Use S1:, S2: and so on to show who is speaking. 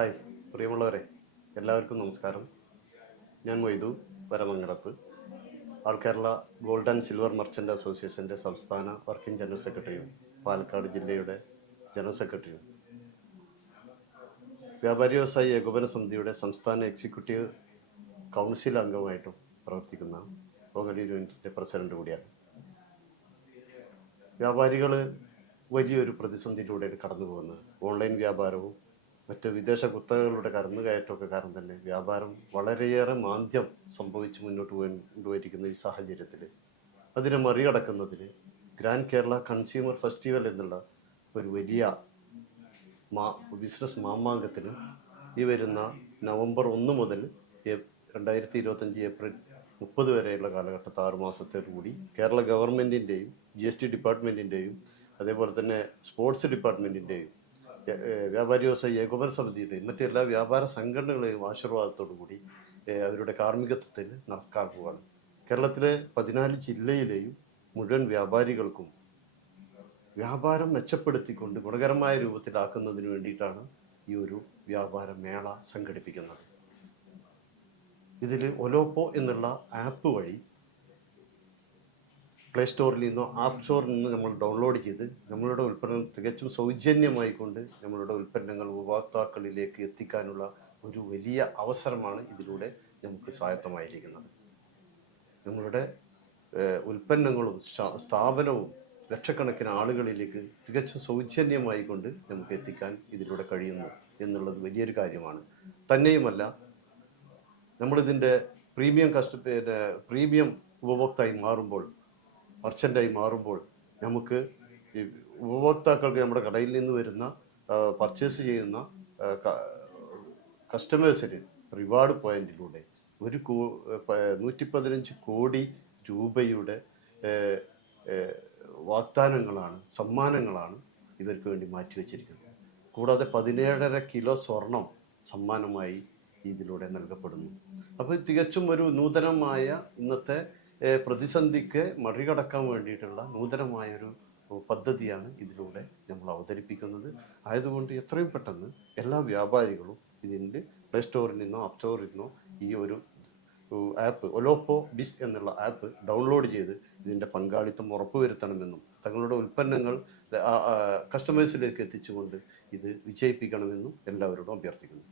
S1: Hi പ്രിയമുള്ളവരെ എല്ലാവർക്കും നമസ്കാരം. ഞാൻ Moidu Varamangalath. All Kerala gold and silver merchant അസോസിയേഷന്റെ സംസ്ഥാന വർക്കിംഗ് ജനറൽ സെക്രട്ടറിയും പാലക്കാട് ജില്ലയുടെ ജനറൽ സെക്രട്ടറിയും വ്യാപാരി വ്യവസായി ഏകോപന സമിതിയുടെ സംസ്ഥാന എക്സിക്യൂട്ടീവ് കൗൺസിൽ അംഗമായിട്ടും പ്രവർത്തിക്കുന്ന ഓഹരി യൂണിറ്റിന്റെ പ്രസിഡന്റ് കൂടിയാണ്. വ്യാപാരികൾ വലിയൊരു പ്രതിസന്ധിയിലൂടെയാണ് കടന്നു പോകുന്നത് ഓൺലൈൻ വ്യാപാരവും മറ്റ് വിദേശ കുത്തകകളുടെ കടന്നുകയറ്റമൊക്കെ കാരണം തന്നെ വ്യാപാരം വളരെയേറെ മാന്ദ്യം സംഭവിച്ച് മുന്നോട്ട് പോയി കൊണ്ടുപോയിരിക്കുന്ന ഈ സാഹചര്യത്തിൽ അതിനെ മറികടക്കുന്നതിന് ഗ്രാൻഡ് കേരള കൺസ്യൂമർ ഫെസ്റ്റിവൽ എന്നുള്ള ഒരു വലിയ മാ ബിസിനസ് മാമാങ്കത്തിന് ഈ വരുന്ന നവംബർ ഒന്ന് മുതൽ രണ്ടായിരത്തി ഇരുപത്തഞ്ച് ഏപ്രിൽ മുപ്പത് വരെയുള്ള കാലഘട്ടത്ത് ആറ് മാസത്തോടുകൂടി കേരള ഗവൺമെന്റിന്റെയും ജി എസ് ടി ഡിപ്പാർട്ട്മെന്റിന്റെയും അതേപോലെ തന്നെ സ്പോർട്സ് ഡിപ്പാർട്ട്മെന്റിന്റെയും വ്യാപാരി വ്യവസായ ഏകോപന സമിതിയുടെയും മറ്റെല്ലാ വ്യാപാര സംഘടനകളെയും ആശീർവാദത്തോടു കൂടി അവരുടെ കാർമ്മികത്വത്തിൽ നടക്കാക്കുകയാണ് കേരളത്തിലെ പതിനാല് ജില്ലയിലെയും മുഴുവൻ വ്യാപാരികൾക്കും വ്യാപാരം മെച്ചപ്പെടുത്തിക്കൊണ്ട് ഗുണകരമായ രൂപത്തിലാക്കുന്നതിന് വേണ്ടിയിട്ടാണ് ഈ ഒരു വ്യാപാര മേള സംഘടിപ്പിക്കുന്നത്. ഇതിൽ ഒലോപ്പോ എന്നുള്ള ആപ്പ് വഴി പ്ലേ സ്റ്റോറിൽ നിന്നോ ആപ്പ് സ്റ്റോറിൽ നിന്നോ നമ്മൾ ഡൗൺലോഡ് ചെയ്ത് നമ്മളുടെ ഉൽപ്പന്നം തികച്ചും സൗജന്യമായി കൊണ്ട് നമ്മളുടെ ഉൽപ്പന്നങ്ങൾ ഉപഭോക്താക്കളിലേക്ക് എത്തിക്കാനുള്ള ഒരു വലിയ അവസരമാണ് ഇതിലൂടെ നമുക്ക് സ്വായത്തമായിരിക്കുന്നത്. നമ്മളുടെ ഉൽപ്പന്നങ്ങളും സ്ഥാ- സ്ഥാപനവും ലക്ഷക്കണക്കിന് ആളുകളിലേക്ക് തികച്ചും സൗജന്യമായി കൊണ്ട് നമുക്ക് എത്തിക്കാൻ ഇതിലൂടെ കഴിയുന്നു എന്നുള്ളത് വലിയൊരു കാര്യമാണ്. തന്നെയുമല്ല നമ്മളിതിന്റെ പ്രീമിയം കസ്റ്റ പ്രീമിയം ഉപഭോക്തായി മാറുമ്പോൾ മർച്ചന്റായി മാറുമ്പോൾ നമുക്ക് ഉപഭോക്താക്കൾക്ക് നമ്മുടെ കടയിൽ നിന്ന് വരുന്ന പർച്ചേസ് ചെയ്യുന്ന കസ്റ്റമേഴ്സിന് റിവാർഡ് പോയിന്റിലൂടെ ഒരു കോ നൂറ്റി പതിനഞ്ച് കോടി രൂപയുടെ വാഗ്ദാനങ്ങളാണ് സമ്മാനങ്ങളാണ് ഇവർക്ക് വേണ്ടി മാറ്റിവെച്ചിരിക്കുന്നത് കൂടാതെ പതിനേഴര കിലോ സ്വർണം സമ്മാനമായി ഇതിലൂടെ നൽകപ്പെടുന്നു. അപ്പോൾ തികച്ചും ഒരു നൂതനമായ ഇന്നത്തെ പ്രതിസന്ധിക്ക് മറികടക്കാൻ വേണ്ടിയിട്ടുള്ള നൂതനമായൊരു പദ്ധതിയാണ് ഇതിലൂടെ നമ്മൾ അവതരിപ്പിക്കുന്നത്. ആയതുകൊണ്ട് എത്രയും പെട്ടെന്ന് എല്ലാ വ്യാപാരികളും ഇതിന്റെ പ്ലേ സ്റ്റോറിൽ നിന്നോ ആപ്പ് സ്റ്റോറിൽ നിന്നോ ഈ ഒരു ആപ്പ് ഒലോപ്പോ ബിസ് എന്നുള്ള ആപ്പ് ഡൗൺലോഡ് ചെയ്ത് ഇതിന്റെ പങ്കാളിത്തം ഉറപ്പുവരുത്തണമെന്നും തങ്ങളുടെ ഉൽപ്പന്നങ്ങൾ കസ്റ്റമേഴ്സിലേക്ക് എത്തിച്ചുകൊണ്ട് ഇത് വിജയിപ്പിക്കണമെന്നും എല്ലാവരോടും അഭ്യർത്ഥിക്കുന്നു.